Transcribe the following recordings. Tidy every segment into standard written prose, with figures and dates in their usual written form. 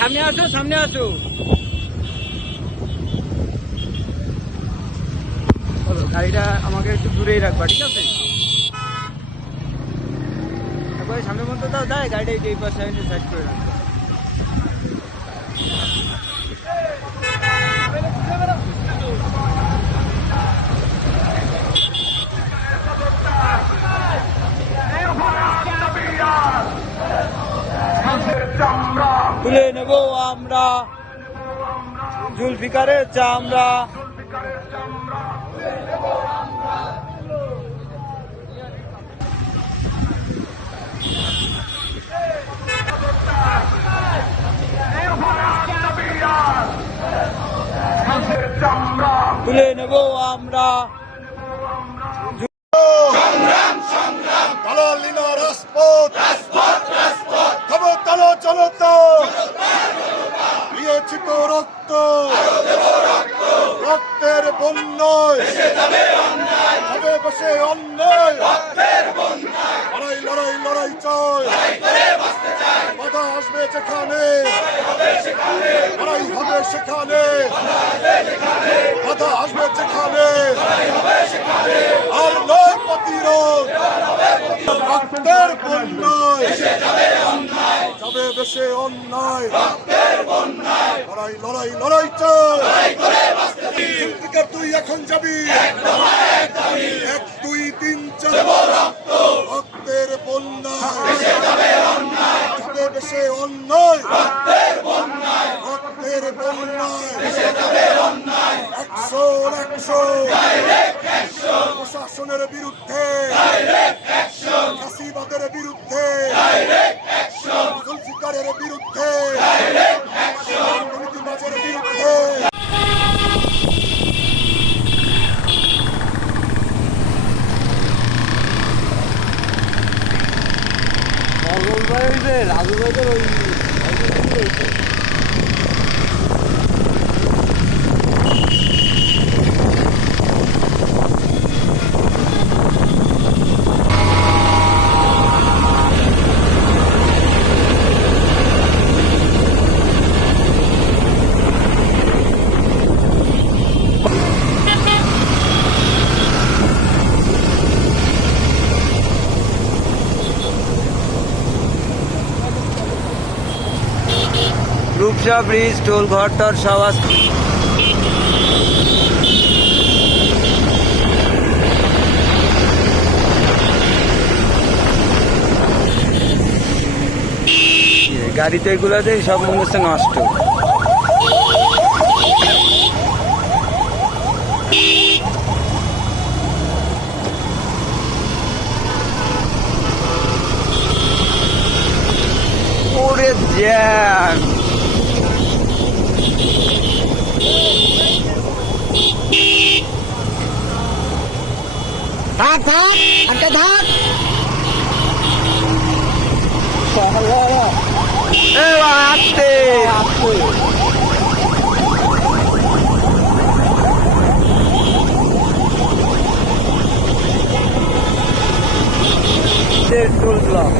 সামনে আসো বলো, গাড়িটা আমাকে একটু দূরেই রাখবা, ঠিক আছে? একবারে সামনে মতো দাও, দেয় গাড়িটা এই পাশে সাইড করে রাখবা। তুলে নেব আমরা জুলফিকারের চামড়া, তুলে নেব আমরা। রক্ত রক্তের বন্যায় হবে বসে অন্যায়, লড়াই লড়াই লড়াই চাই, বাধা আসবে যেখানে লড়াই হবে সেখানে, বাধা আসবে যেখানে আর নয় প্রতিরোধ, রক্তের বন্যায় যাবে বেশে অন্যায়, লড়াই লড়াই লড়াই চাই, তুই এখন যাবি 1 2 3 4 রক্তের বন্যায় যাবে বেশে অন্যায়, রক্তের বন্যায় 100 প্রশাসনের বিরুদ্ধে, ফাঁসিবাদের বিরুদ্ধে, জুলফিকারের বিরুদ্ধে, দুর্নীতিবাজের বিরুদ্ধে। রাজু ভাইদের ওই রূপসা ব্রিজ, টোল ঘরটার সবাস। গাড়িতে এগুলোতে সব মনে হচ্ছে নষ্ট। ওরে জ্যাম, থাক থাক আটকে থাক, আসতে টোল ব্লক।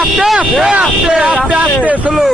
আস্তে আস্তে আস্তে আস্তে আস্তে চলো।